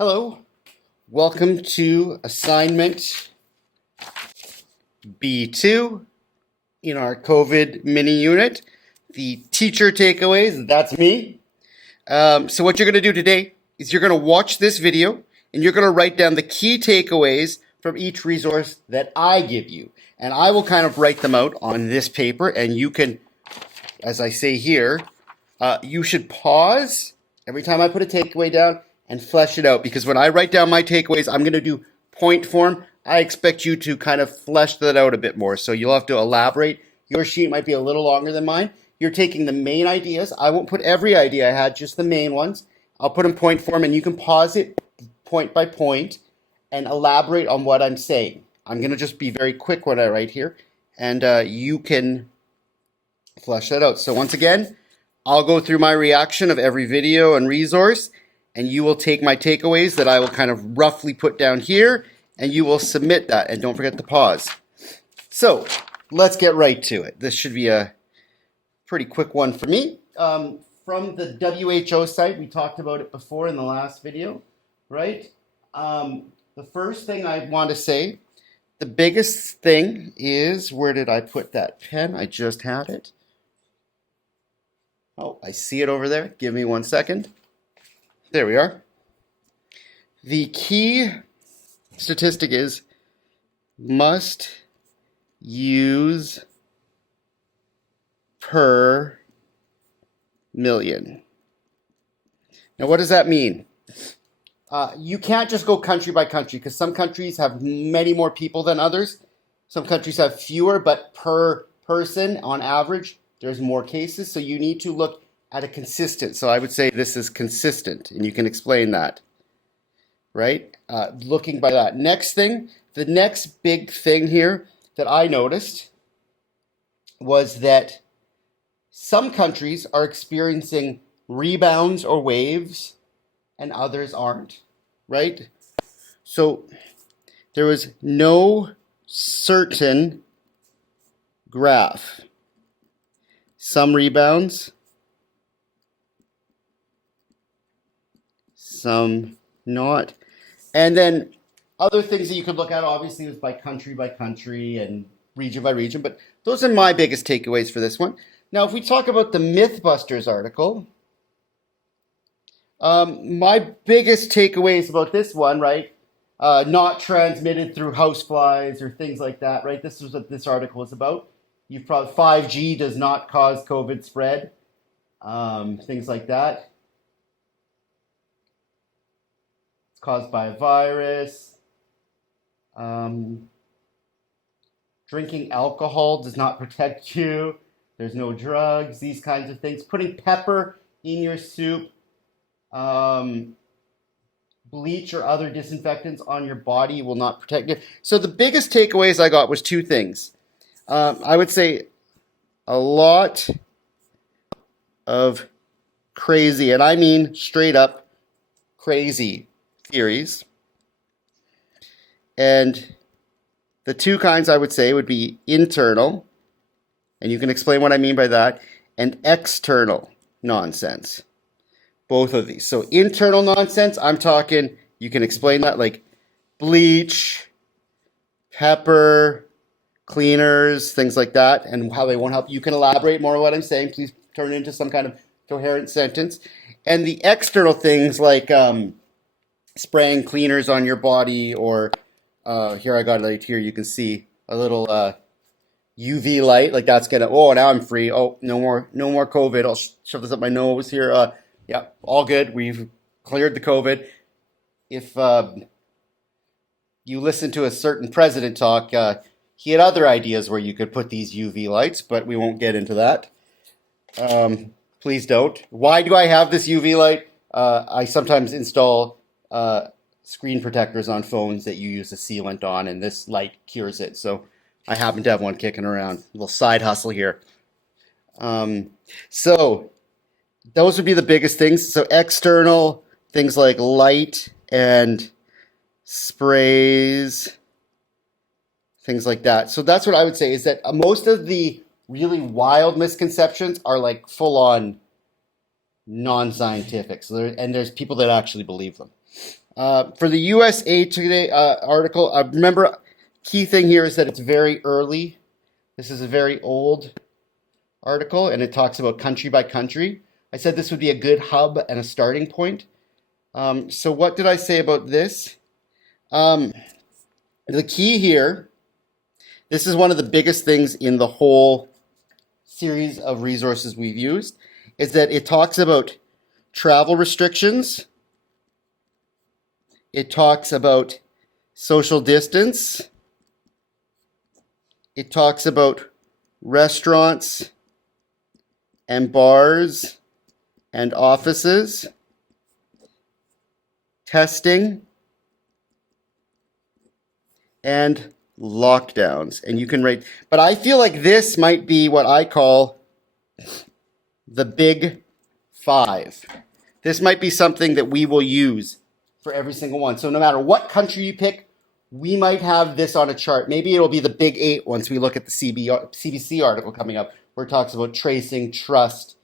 Hello, welcome to assignment B2 in our COVID mini unit, the teacher takeaways. That's me. So what you're going to do today is you're going to watch this video and you're going to write down the key takeaways from each resource that I give you. And I will kind of write them out on this paper, and you can, as I say here, you should pause every time I put a takeaway down and flesh it out, because when I write down my takeaways, I'm going to do point form. I expect you to kind of flesh that out a bit more. So you'll have to elaborate. Your sheet might be a little longer than mine. You're taking the main ideas. I won't put every idea I had, just the main ones. I'll put in point form, and you can pause it point by point and elaborate on what I'm saying. I'm going to just be very quick when I write here, and you can flesh that out. So once again, I'll go through my reaction of every video and resource, and you will take my takeaways that I will kind of roughly put down here, and you will submit that. And don't forget to pause. So let's get right to it. This should be a pretty quick one for me. From the WHO site, we talked about it before in the last video, right? The first thing I want to say, the biggest thing is, where did I put that pen? I just had it. Oh, I see it over there. Give me 1 second. There we are. The key statistic is must use per million. Now, what does that mean? You can't just go country by country, because some countries have many more people than others. Some countries have fewer, but per person, on average, there's more cases. So you need to look at a consistent. So I would say this is consistent, and you can explain that, right? Looking by that. Next thing, the next big thing here that I noticed was that some countries are experiencing rebounds or waves and others aren't, right? So there was no certain graph. Some rebounds, some not. And then other things that you could look at, obviously, is by country and region by region. But those are my biggest takeaways for this one. Now, if we talk about the Mythbusters article, my biggest takeaways about this one, right? Not transmitted through houseflies or things like that, right? This is what this article is about. You've probably 5G does not cause COVID spread, things like that. It's caused by a virus. Drinking alcohol does not protect you. There's no drugs, these kinds of things. Putting pepper in your soup, bleach or other disinfectants on your body will not protect you. So the biggest takeaways I got was two things. I would say a lot of crazy, and I mean straight up crazy theories. And the two kinds I would say would be internal, and you can explain what I mean by that, and external nonsense. Both of these. So internal nonsense, I'm talking, you can explain that, like bleach, pepper, cleaners, things like that, and how they won't help. You can elaborate more on what I'm saying. Please turn it into some kind of coherent sentence. And the external things like spraying cleaners on your body, or here I got it right here. You can see a little UV light, like that's gonna. Oh, now I'm free. Oh, no more COVID. I'll shove this up my nose here. Yeah, all good. We've cleared the COVID. If you listen to a certain president talk, he had other ideas where you could put these UV lights, but we won't get into that. Please don't. Why do I have this UV light? I sometimes install screen protectors on phones that you use a sealant on, and this light cures it. So I happen to have one kicking around. A little side hustle here. So those would be the biggest things. So external things like light and sprays, things like that. So that's what I would say, is that most of the really wild misconceptions are like full on non-scientific. And there's people that actually believe them. For the USA Today article, remember, key thing here is that it's very early. This is a very old article, and it talks about country by country. I said this would be a good hub and a starting point. So what did I say about this? The key here, this is one of the biggest things in the whole series of resources we've used, is that it talks about travel restrictions. It talks about social distance. It talks about restaurants and bars and offices, testing, and lockdowns. And you can rate, but I feel like this might be what I call the big five. This might be something that we will use for every single one. So no matter what country you pick, we might have this on a chart. Maybe it'll be the big eight once we look at the CBC article coming up, where it talks about tracing, trust,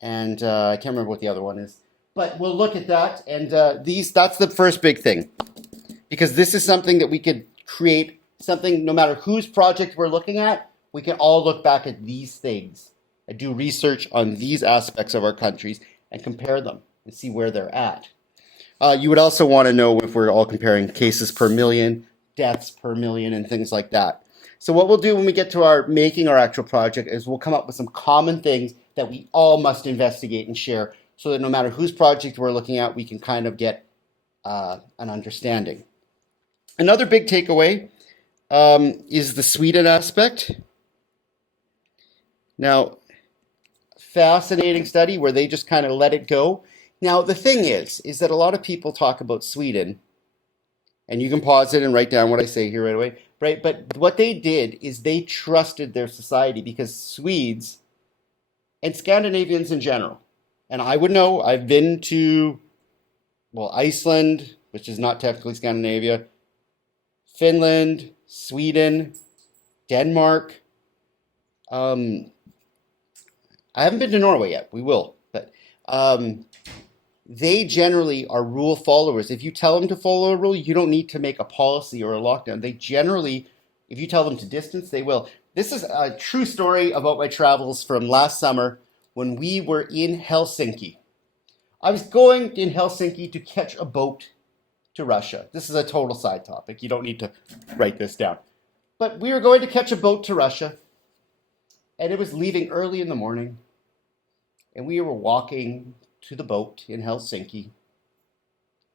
and I can't remember what the other one is. But we'll look at that, and that's the first big thing. Because this is something that we could create, something no matter whose project we're looking at, we can all look back at these things and do research on these aspects of our countries and compare them and see where they're at. You would also want to know if we're all comparing cases per million, deaths per million, and things like that. So what we'll do when we get to making our actual project is we'll come up with some common things that we all must investigate and share, so that no matter whose project we're looking at, we can kind of get an understanding. Another big takeaway is the Sweden aspect. Now, fascinating study where they just kind of let it go. Now, the thing is that a lot of people talk about Sweden, and you can pause it and write down what I say here right away, right? But what they did is they trusted their society, because Swedes and Scandinavians in general, and I would know, I've been to, Iceland, which is not technically Scandinavia, Finland, Sweden, Denmark. I haven't been to Norway yet. We will, but they generally are rule followers. If you tell them to follow a rule, you don't need to make a policy or a lockdown. They generally, if you tell them to distance, they will. This is a true story about my travels from last summer when we were in Helsinki. I was going in Helsinki to catch a boat to Russia. This is a total side topic. You don't need to write this down. But we were going to catch a boat to Russia, and it was leaving early in the morning, and we were walking to the boat in Helsinki,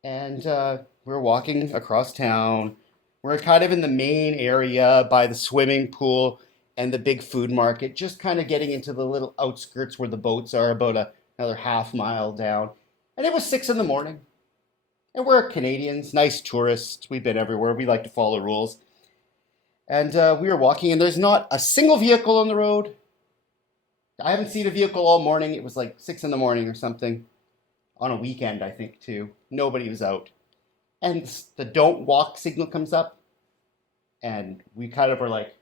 and we were walking across town. We're kind of in the main area by the swimming pool and the big food market, just kind of getting into the little outskirts where the boats are, about another half mile down. And it was 6 in the morning. And we're Canadians, nice tourists. We've been everywhere. We like to follow rules. And we were walking, and there's not a single vehicle on the road. I haven't seen a vehicle all morning. It was like 6 in the morning or something. On a weekend, I think, too. Nobody was out. And the don't walk signal comes up. And we kind of were like,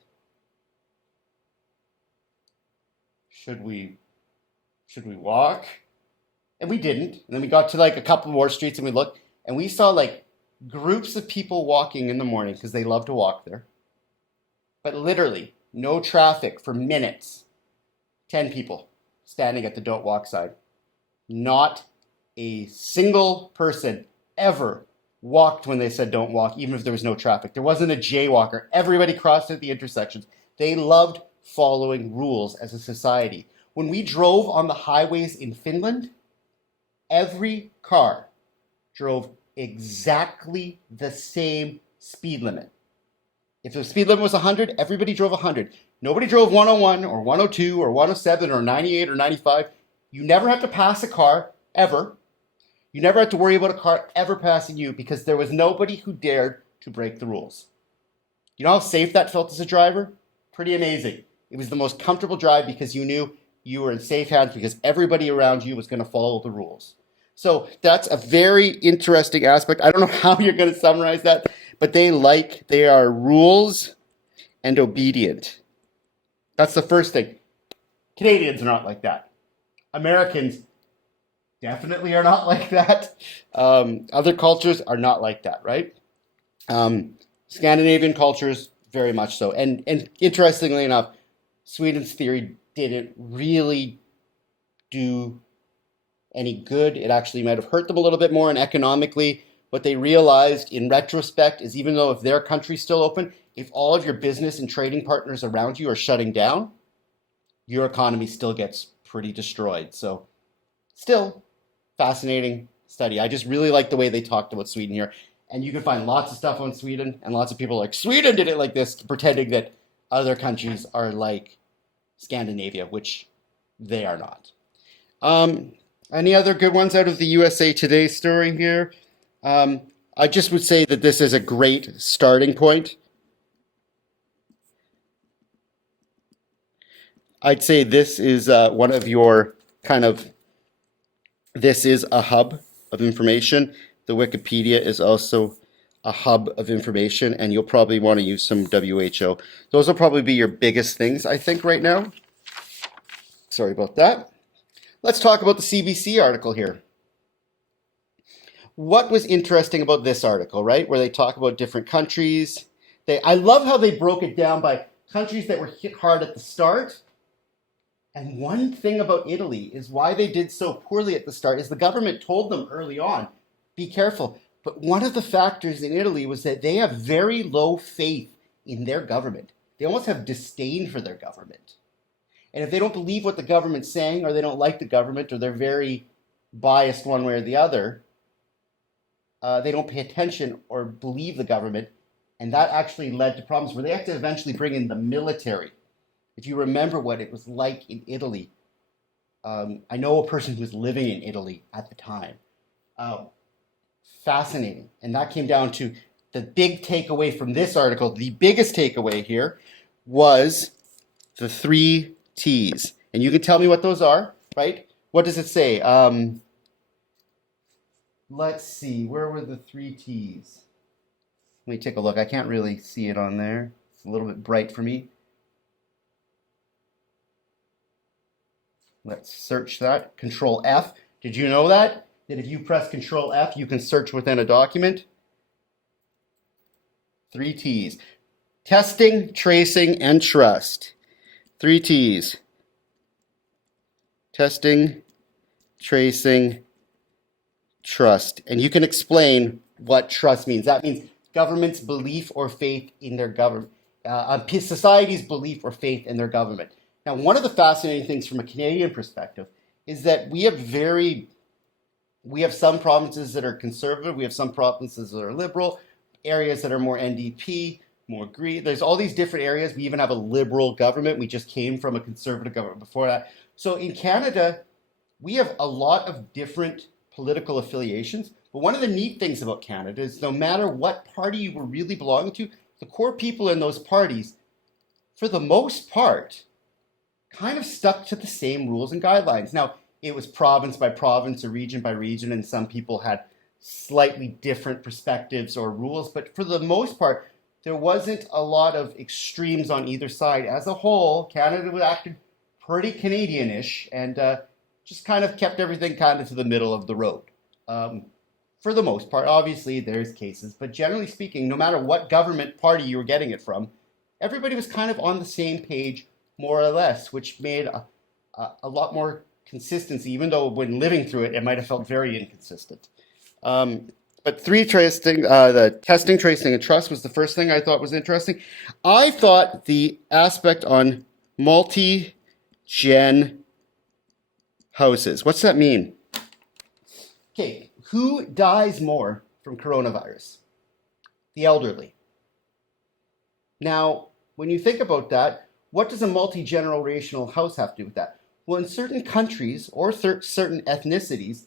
should we walk? And we didn't. And then we got to like a couple more streets and we looked. And we saw like groups of people walking in the morning because they love to walk there. But literally, no traffic for minutes. 10 people standing at the don't walk sign. Not a single person ever walked when they said don't walk, even if there was no traffic. There wasn't a jaywalker. Everybody crossed at the intersections. They loved following rules as a society. When we drove on the highways in Finland, every car drove exactly the same speed limit. If the speed limit was 100, everybody drove 100. Nobody drove 101 or 102 or 107 or 98 or 95. You never had to pass a car, ever. You never had to worry about a car ever passing you, because there was nobody who dared to break the rules. You know how safe that felt as a driver? Pretty amazing. It was the most comfortable drive because you knew you were in safe hands because everybody around you was going to follow the rules. So that's a very interesting aspect. I don't know how you're going to summarize that, but they are rules and obedient. That's the first thing. Canadians are not like that. Americans definitely are not like that. Other cultures are not like that, right? Scandinavian cultures, very much so. And interestingly enough, Sweden's theory didn't really do any good. It actually might have hurt them a little bit more, and economically, what they realized in retrospect is even though if their country's still open, if all of your business and trading partners around you are shutting down, your economy still gets pretty destroyed. So, still fascinating study. I just really like the way they talked about Sweden here. And you can find lots of stuff on Sweden, and lots of people are like, Sweden did it like this, pretending that other countries are like Scandinavia, which they are not. Any other good ones out of the USA Today story here? I just would say that this is a great starting point. I'd say this is one of your kind of, this is a hub of information. The Wikipedia is also a hub of information, and you'll probably want to use some WHO. Those will probably be your biggest things, I think, right now. Sorry about that. Let's talk about the CBC article here. What was interesting about this article, right? Where they talk about different countries. I love how they broke it down by countries that were hit hard at the start. And one thing about Italy is why they did so poorly at the start is the government told them early on, be careful. But one of the factors in Italy was that they have very low faith in their government. They almost have disdain for their government. And if they don't believe what the government's saying, or they don't like the government, or they're very biased one way or the other, they don't pay attention or believe the government. And that actually led to problems where they had to eventually bring in the military. If you remember what it was like in Italy, I know a person who was living in Italy at the time. Fascinating. And that came down to the big takeaway from this article. The biggest takeaway here was the 3 T's. And you can tell me what those are, right? What does it say? Let's see. Where were the 3 T's? Let me take a look. I can't really see it on there. It's a little bit bright for me. Let's search that. Control F. Did you know that? That if you press Control F, you can search within a document? 3 T's. Testing, tracing, and trust. 3 T's. Testing, tracing, trust. And you can explain what trust means. That means government's belief or faith in their government. Society's belief or faith in their government. Now, one of the fascinating things from a Canadian perspective is that we have some provinces that are conservative, we have some provinces that are liberal, areas that are more NDP, more Green. There's all these different areas. We even have a liberal government. We just came from a conservative government before that. So in Canada, we have a lot of different political affiliations. But one of the neat things about Canada is no matter what party you were really belonging to, the core people in those parties, for the most part, kind of stuck to the same rules and guidelines. Now, it was province by province or region by region, and some people had slightly different perspectives or rules, but for the most part, there wasn't a lot of extremes on either side. As a whole, Canada acted pretty Canadian-ish and just kind of kept everything kind of to the middle of the road. For the most part, obviously there's cases, but generally speaking, no matter what government party you were getting it from, everybody was kind of on the same page, more or less, which made a lot more consistency, even though when living through it, it might have felt very inconsistent. But the testing, tracing, and trust was the first thing I thought was interesting. I thought the aspect on multi-gen houses. What's that mean? Okay, who dies more from coronavirus? The elderly. Now, when you think about that, what does a multi-generational house have to do with that? Well, in certain countries or certain ethnicities,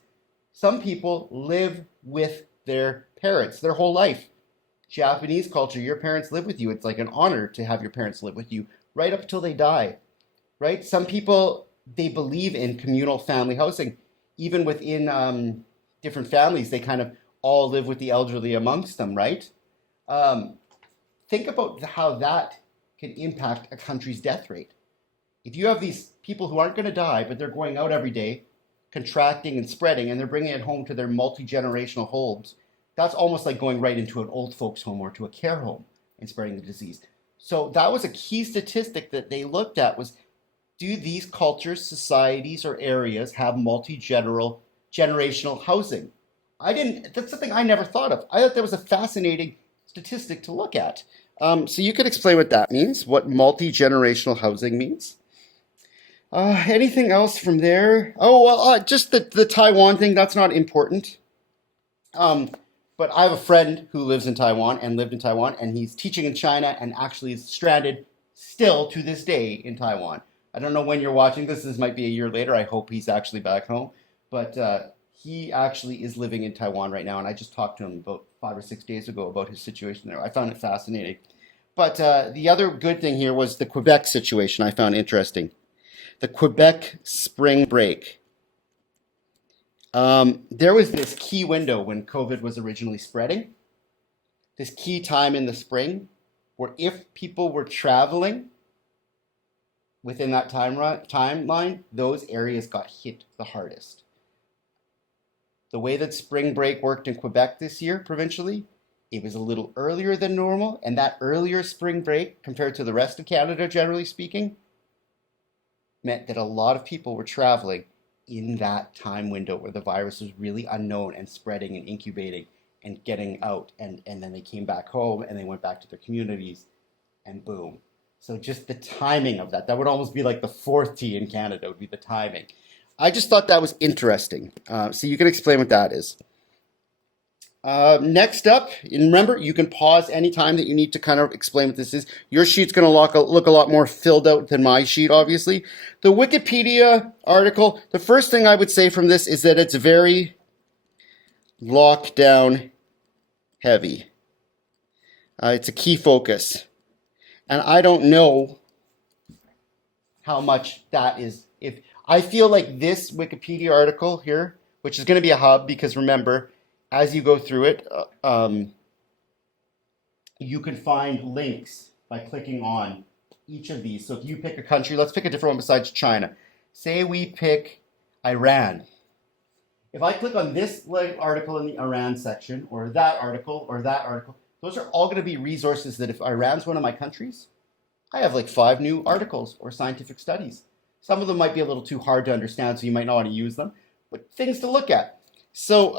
some people live with their parents their whole life. Japanese culture, your parents live with you. It's like an honor to have your parents live with you right up until they die, right? Some people, they believe in communal family housing. Even within different families, they kind of all live with the elderly amongst them, right? Think about how that can impact a country's death rate. If you have these people who aren't going to die, but they're going out every day, contracting and spreading, and they're bringing it home to their multi-generational homes, that's almost like going right into an old folks home or to a care home and spreading the disease. So that was a key statistic that they looked at was, do these cultures, societies, or areas have multi-generational housing? That's something I never thought of. I thought that was a fascinating statistic to look at. So you could explain what that means, what multi-generational housing means. Anything else from there? Oh, well, just the Taiwan thing, that's not important. But I have a friend who lives in Taiwan and lived in Taiwan, and he's teaching in China and actually is stranded still to this day in Taiwan. I don't know when you're watching this. This might be a year later. I hope he's actually back home. But he actually is living in Taiwan right now, and I just talked to him about 5 or 6 days ago about his situation there. I found it fascinating. But the other good thing here was the Quebec situation I found interesting. The Quebec spring break. There was this key window when COVID was originally spreading, this key time in the spring, where if people were traveling within that timeline, those areas got hit the hardest. The way that spring break worked in Quebec this year, provincially, it was a little earlier than normal, and that earlier spring break, compared to the rest of Canada, generally speaking, meant that a lot of people were traveling in that time window where the virus was really unknown and spreading and incubating and getting out. And then they came back home and they went back to their communities and boom. So just the timing of that would almost be like the fourth T in Canada would be the timing. I just thought that was interesting. So you can explain what that is. Next up, and remember, you can pause anytime that you need to kind of explain what this is. Your sheet's going to look a lot more filled out than my sheet, obviously. The Wikipedia article, the first thing I would say from this is that it's very lockdown heavy. It's a key focus. And I don't know how much that is. If I feel like this Wikipedia article here, which is going to be a hub, because remember, as you go through it, you can find links by clicking on each of these. So if you pick a country, let's pick a different one besides China. Say we pick Iran. If I click on this article in the Iran section, or that article, those are all going to be resources that if Iran's one of my countries, I have like 5 new articles or scientific studies. Some of them might be a little too hard to understand, so you might not want to use them, but things to look at. So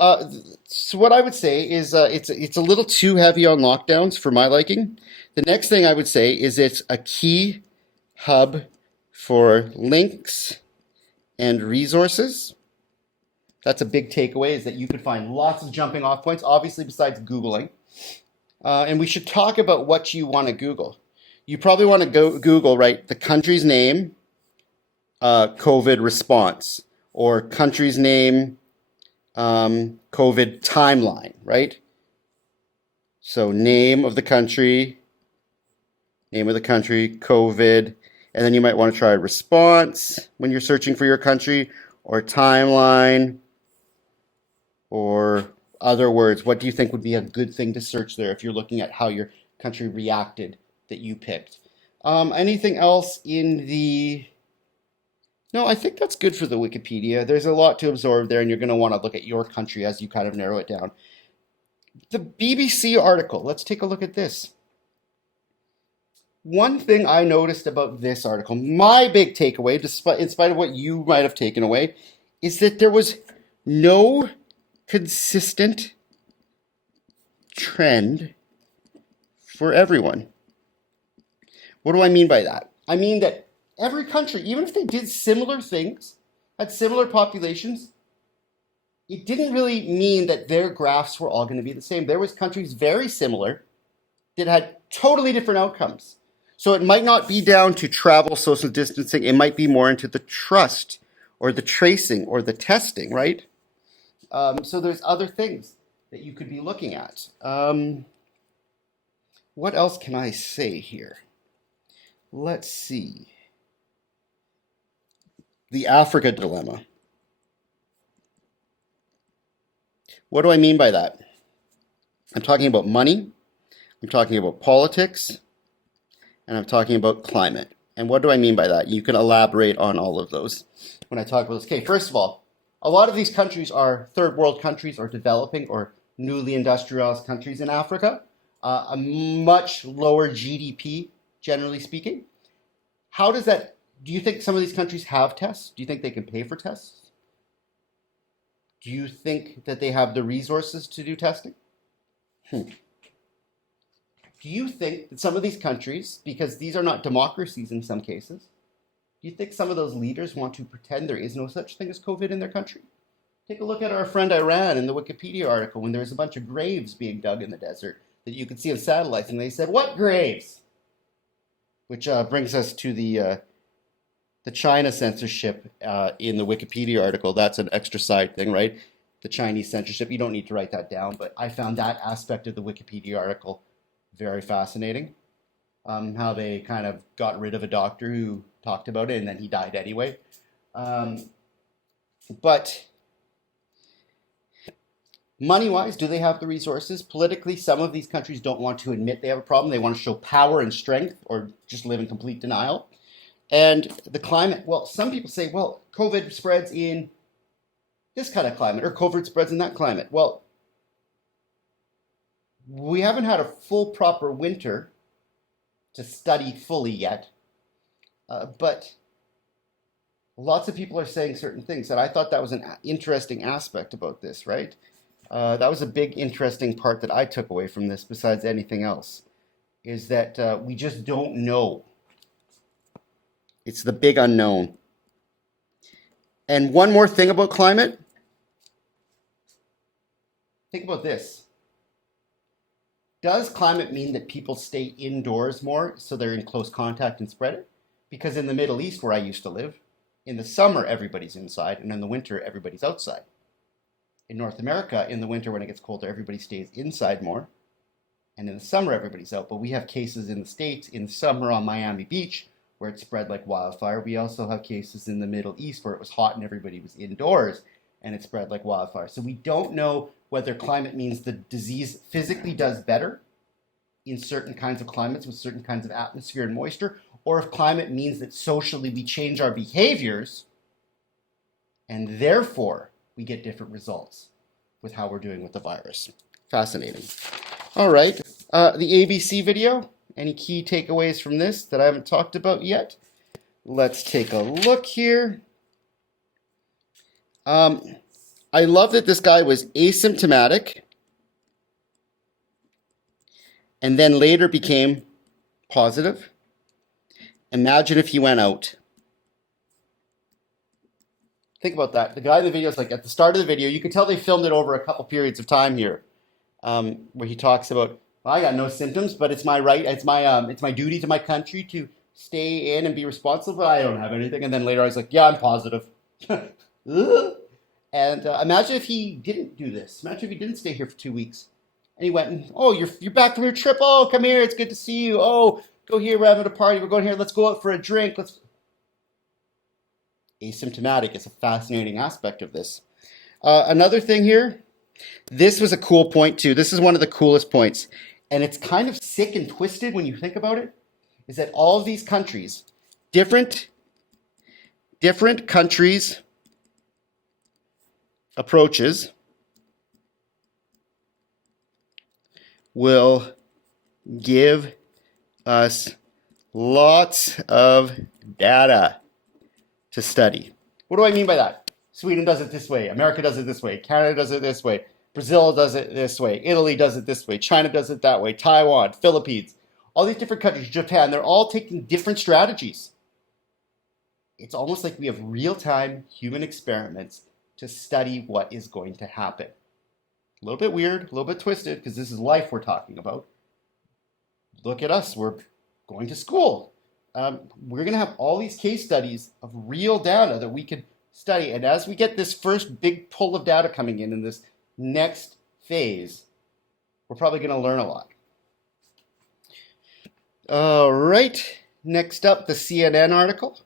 what I would say is it's a little too heavy on lockdowns for my liking. The next thing I would say is it's a key hub for links and resources. That's a big takeaway, is that you could find lots of jumping off points, obviously besides Googling. And we should talk about what you want to Google. You probably want to go Google, right, the country's name, COVID response, or country's name, COVID timeline, right? So name of the country, COVID, and then you might want to try response when you're searching for your country, or timeline, or other words. What do you think would be a good thing to search there if you're looking at how your country reacted that you picked? Anything else in the... No, I think that's good for the Wikipedia. There's a lot to absorb there, and you're going to want to look at your country as you kind of narrow it down. The BBC article, let's take a look at this. One thing I noticed about this article, my big takeaway, in spite of what you might have taken away, is that there was no consistent trend for everyone. What do I mean by that? I mean that every country, even if they did similar things, had similar populations, it didn't really mean that their graphs were all going to be the same. There was countries very similar that had totally different outcomes. So it might not be down to travel, social distancing. It might be more into the trust or the tracing or the testing, right? So there's other things that you could be looking at. What else can I say here? Let's see. The Africa dilemma. What do I mean by that? I'm talking about money, I'm talking about politics, and I'm talking about climate. And what do I mean by that? You can elaborate on all of those when I talk about this. Okay, first of all, A lot of these countries are third world countries or developing or newly industrialized countries in Africa, a much lower GDP, generally speaking. How does that, do you think some of these countries have tests? Do you think they can pay for tests? Do you think that they have the resources to do testing? Hmm. Do you think that some of these countries, because these are not democracies in some cases, do you think some of those leaders want to pretend there is no such thing as COVID in their country? Take a look at our friend Iran in the Wikipedia article when there was a bunch of graves being dug in the desert that you could see on satellites, and they said, "What graves?" Which brings us to the China censorship in the Wikipedia article. That's an extra side thing, right? The Chinese censorship. You don't need to write that down, but I found that aspect of the Wikipedia article very fascinating. How they kind of got rid of a doctor who talked about it, and then he died anyway. But money-wise, do they have the resources? Politically, some of these countries don't want to admit they have a problem. They want to show power and strength or just live in complete denial. And the climate, well, some people say, well, COVID spreads in this kind of climate or COVID spreads in that climate. Well, we haven't had a full proper winter to study fully yet, but lots of people are saying certain things, and I thought that was an interesting aspect about this, right? That was a big, interesting part that I took away from this, besides anything else, is that we just don't know. It's the big unknown. And one more thing about climate. Think about this. Does climate mean that people stay indoors more so they're in close contact and spread it? Because in the Middle East, where I used to live, in the summer, everybody's inside, and in the winter, everybody's outside. In North America, in the winter, when it gets colder, everybody stays inside more, and in the summer, everybody's out. But we have cases in the States in the summer on Miami Beach where it spread like wildfire. We also have cases in the Middle East where it was hot and everybody was indoors, and it spread like wildfire. So we don't know whether climate means the disease physically does better in certain kinds of climates with certain kinds of atmosphere and moisture, or if climate means that socially we change our behaviors and therefore we get different results with how we're doing with the virus. Fascinating. All right, the ABC video, any key takeaways from this that I haven't talked about yet? Let's take a look here. I love that this guy was asymptomatic and then later became positive. Imagine if he went out. Think about that. The guy in the video is like, at the start of the video, you can tell they filmed it over a couple periods of time here, where he talks about, well, I got no symptoms, but it's my right, it's my duty to my country to stay in and be responsible, but I don't have anything. And then later I was like, yeah, I'm positive. And imagine if he didn't do this. Imagine if he didn't stay here for 2 weeks. And he went, oh, you're back from your trip. Oh, come here. It's good to see you. Oh, go here. We're having a party. We're going here. Let's go out for a drink. Asymptomatic is a fascinating aspect of this. Another thing here, this was a cool point too. This is one of the coolest points. And it's kind of sick and twisted when you think about it, is that all of these countries, different countries' approaches will give us lots of data to study. What do I mean by that? Sweden does it this way. America does it this way. Canada does it this way. Brazil does it this way. Italy does it this way. China does it that way. Taiwan, Philippines, all these different countries, Japan, they're all taking different strategies. It's almost like we have real-time human experiments to study what is going to happen. A little bit weird, a little bit twisted, because this is life we're talking about. Look at us, we're going to school. We're going to have all these case studies of real data that we can study. And as we get this first big pull of data coming in this next phase, we're probably going to learn a lot. All right, next up, the CNN article.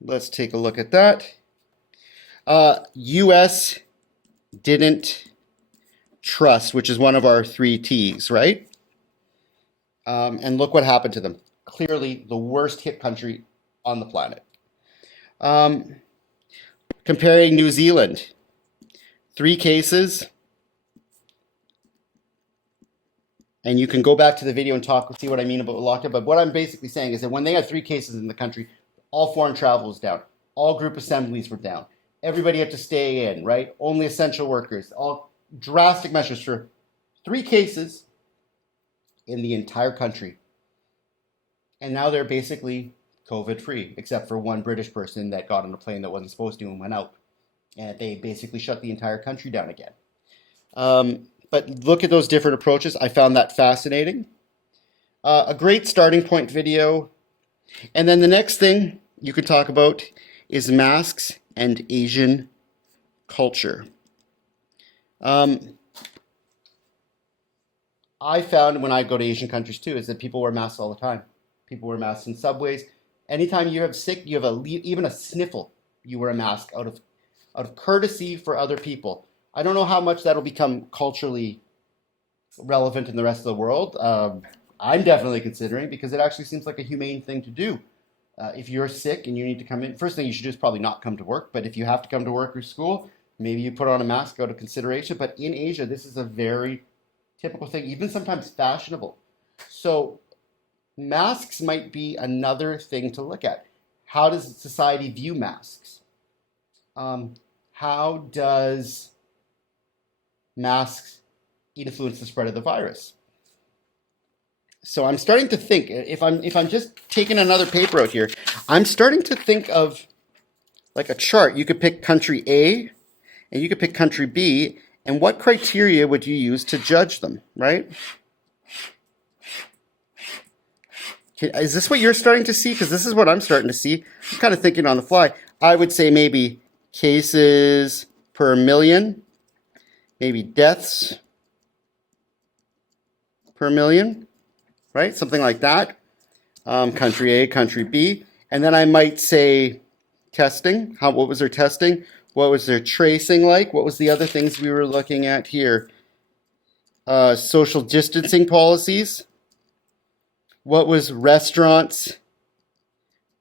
Let's take a look at that. U.S. didn't trust, which is one of our 3 T's, right? And look what happened to them. Clearly the worst hit country on the planet. Comparing New Zealand, 3 cases. And you can go back to the video and see what I mean about lockdown. But what I'm basically saying is that when they had 3 cases in the country, all foreign travel was down. All group assemblies were down. Everybody had to stay in, right? Only essential workers. All drastic measures for 3 cases in the entire country. And now they're basically COVID-free, except for one British person that got on a plane that wasn't supposed to and went out. And they basically shut the entire country down again. But look at those different approaches. I found that fascinating. A great starting point video. And then the next thing you could talk about is masks and Asian culture. I found when I go to Asian countries too is that people wear masks all the time. People wear masks in subways. Anytime you have sick, you have even a sniffle, you wear a mask out of courtesy for other people. I don't know how much that'll become culturally relevant in the rest of the world. I'm definitely considering, because it actually seems like a humane thing to do. If you're sick and you need to come in, first thing you should do is probably not come to work. But if you have to come to work or school, maybe you put on a mask out of consideration. But in Asia, this is a very typical thing, even sometimes fashionable. So masks might be another thing to look at. How does society view masks? How does masks influence the spread of the virus? So I'm starting to think, if I'm just taking another paper out here, I'm starting to think of like a chart. You could pick country A and you could pick country B, and what criteria would you use to judge them, right? Is this what you're starting to see? Because this is what I'm starting to see. I'm kind of thinking on the fly. I would say maybe cases per million, maybe deaths per million, right? Something like that. Country A, country B. And then I might say testing. What was their testing? What was their tracing like? What was the other things we were looking at here? Social distancing policies. What was restaurants,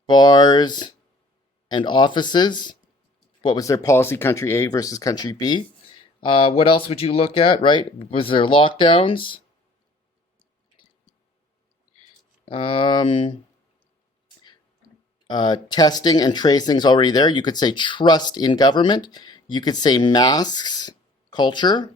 bars, and offices? What was their policy, country A versus country B? What else would you look at, right? Was there lockdowns? Testing and tracing is already there. You could say trust in government. You could say masks, culture.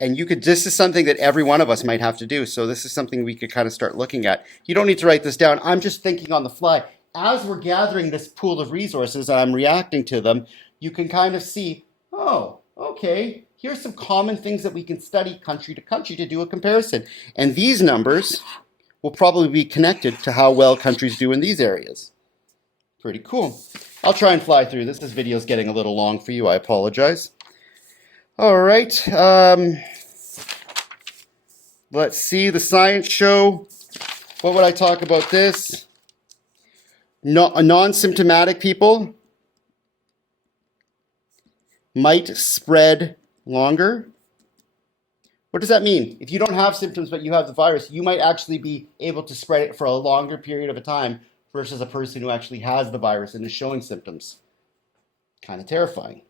And this is something that every one of us might have to do. So this is something we could kind of start looking at. You don't need to write this down. I'm just thinking on the fly. As we're gathering this pool of resources and I'm reacting to them, you can kind of see, oh, okay, here's some common things that we can study country to country to do a comparison. And these numbers will probably be connected to how well countries do in these areas. Pretty cool. I'll try and fly through this. This video is getting a little long for you. I apologize. All right. Let's see the science show. What would I talk about this? Non-symptomatic people might spread longer. What does that mean? If you don't have symptoms but you have the virus, you might actually be able to spread it for a longer period of a time versus a person who actually has the virus and is showing symptoms. Kind of terrifying.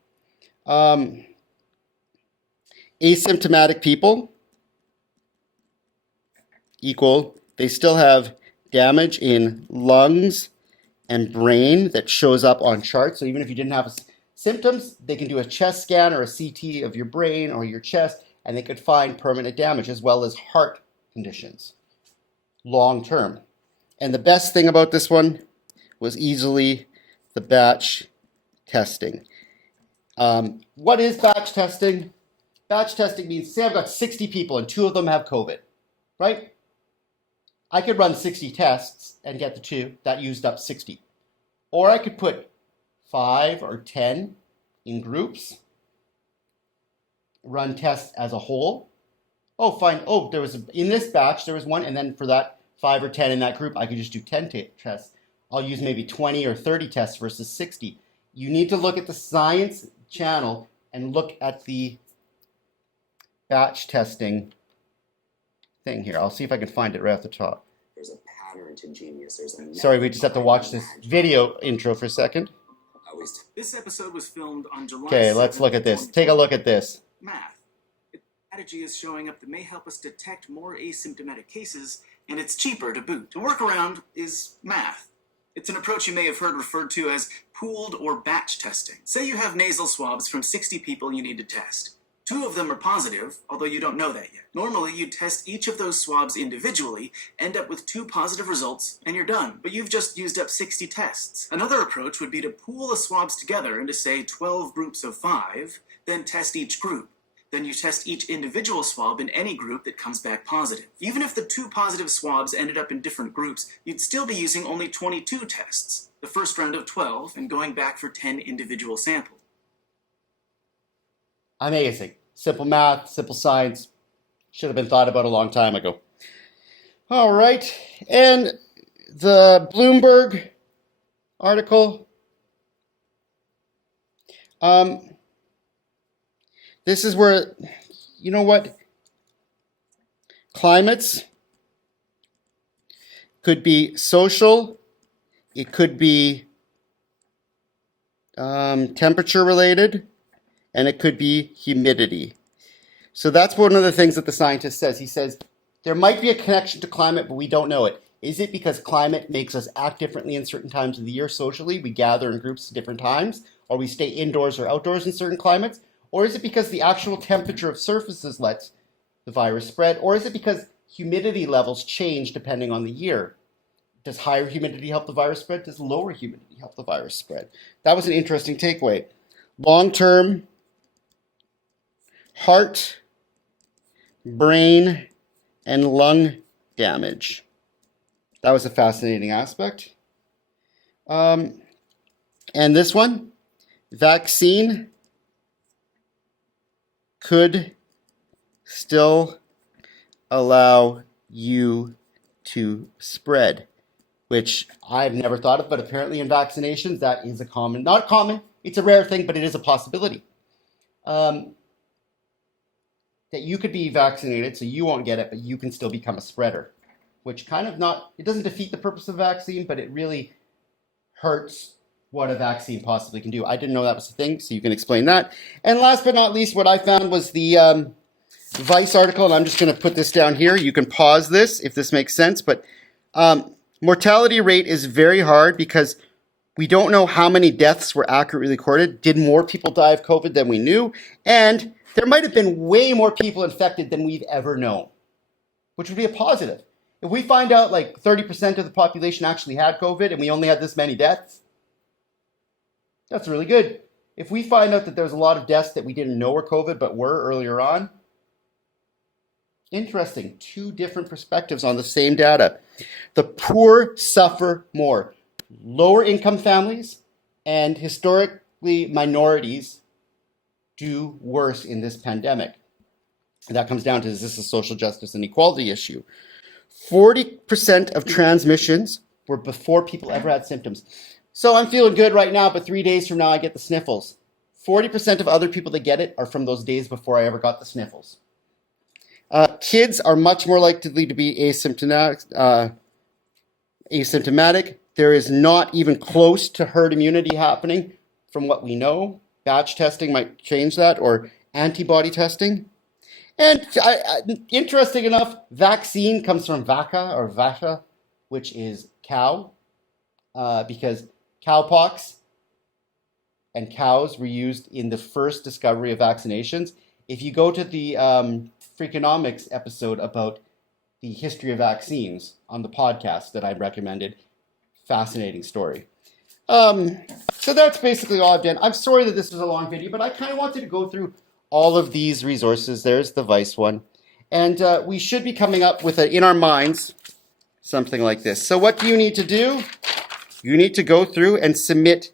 Asymptomatic people equal, they still have damage in lungs and brain that shows up on charts. So even if you didn't have symptoms, they can do a chest scan or a CT of your brain or your chest, and they could find permanent damage as well as heart conditions long term. And the best thing about this one was easily the batch testing. What is batch testing? Batch testing means, say I've got 60 people and 2 of them have COVID, right? I could run 60 tests and get the 2. That used up 60. Or I could put 5 or 10 in groups, run tests as a whole. Oh, fine. Oh, in this batch, there was 1, and then for that 5 or 10 in that group, I could just do 10 tests. I'll use maybe 20 or 30 tests versus 60. You need to look at the science channel and look at the batch testing thing here. I'll see if I can find it right off the top. There's a pattern to genius. Sorry, we just have to watch this video intro for a second. least this episode was filmed on July 7th. Okay, let's look at this. Take a look at this. Math. Its strategy is showing up that may help us detect more asymptomatic cases, and it's cheaper to boot. The workaround is math. It's an approach you may have heard referred to as pooled or batch testing. Say you have nasal swabs from 60 people you need to test. 2 of them are positive, although you don't know that yet. Normally, you'd test each of those swabs individually, end up with 2 positive results, and you're done. But you've just used up 60 tests. Another approach would be to pool the swabs together into, say, 12 groups of 5, then test each group. Then you test each individual swab in any group that comes back positive. Even if the 2 positive swabs ended up in different groups, you'd still be using only 22 tests, the first round of 12, and going back for 10 individual samples. Amazing. Simple math, simple science. Should have been thought about a long time ago. All right. And the Bloomberg article. This is where, you know what? Climates could be social. It could be temperature related. And it could be humidity. So that's one of the things that the scientist says. He says there might be a connection to climate, but we don't know it. Is it because climate makes us act differently in certain times of the year socially? We gather in groups at different times, or we stay indoors or outdoors in certain climates? Or is it because the actual temperature of surfaces lets the virus spread? Or is it because humidity levels change depending on the year? Does higher humidity help the virus spread? Does lower humidity help the virus spread? That was an interesting takeaway. Long-term heart, brain, and lung damage. That was a fascinating aspect. And this one, vaccine could still allow you to spread, which I've never thought of, but apparently in vaccinations, that is a common, not common, it's a rare thing, but it is a possibility. That you could be vaccinated, so you won't get it, but you can still become a spreader, which kind of not, it doesn't defeat the purpose of vaccine, but it really hurts what a vaccine possibly can do. I didn't know that was a thing, so you can explain that. And last but not least, what I found was the Vice article, and I'm just going to put this down here. You can pause this if this makes sense, but mortality rate is very hard because we don't know how many deaths were accurately recorded. Did more people die of COVID than we knew? And there might have been way more people infected than we've ever known, which would be a positive. If we find out like 30% of the population actually had COVID and we only had this many deaths, that's really good. If we find out that there's a lot of deaths that we didn't know were COVID but were earlier on, interesting. 2 different perspectives on the same data. The poor suffer more. Lower income families and historically minorities do worse in this pandemic. And that comes down to, is this a social justice and equality issue? 40% of transmissions were before people ever had symptoms. So I'm feeling good right now, but 3 days from now I get the sniffles. 40% of other people that get it are from those days before I ever got the sniffles. Kids are much more likely to be asymptomatic. There is not even close to herd immunity happening from what we know. Batch testing might change that, or antibody testing. And interesting enough, vaccine comes from vaca or vaca, which is cow, because cowpox and cows were used in the first discovery of vaccinations. If you go to the Freakonomics episode about the history of vaccines on the podcast that I recommended, fascinating story. So that's basically all I've done. I'm sorry that this was a long video, but I kind of wanted to go through all of these resources. There's the Vice one. And we should be coming up with, in our minds, something like this. So what do you need to do? You need to go through and submit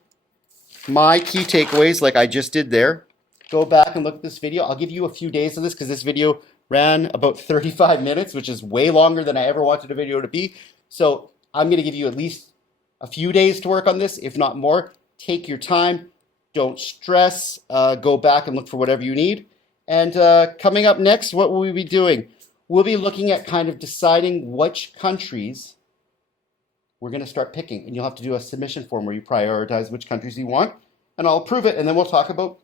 my key takeaways like I just did there. Go back and look at this video. I'll give you a few days of this because this video ran about 35 minutes, which is way longer than I ever wanted a video to be. So I'm going to give you at least a few days to work on this, if not more. Take your time. Don't stress. Go back and look for whatever you need. And coming up next, what will we be doing? We'll be looking at kind of deciding which countries we're going to start picking. And you'll have to do a submission form where you prioritize which countries you want. and I'll prove it, and then we'll talk about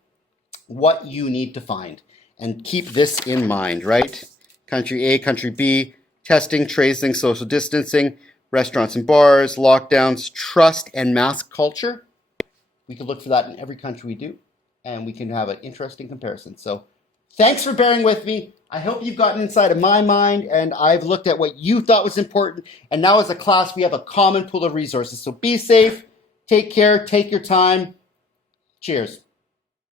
what you need to find. And keep this in mind, right? Country A, country B, testing, tracing, social distancing, restaurants and bars, lockdowns, trust, and mask culture. We can look for that in every country we do, and we can have an interesting comparison. So thanks for bearing with me. I hope you've gotten inside of my mind, and I've looked at what you thought was important. And now as a class, we have a common pool of resources. So be safe, take care, take your time. Cheers.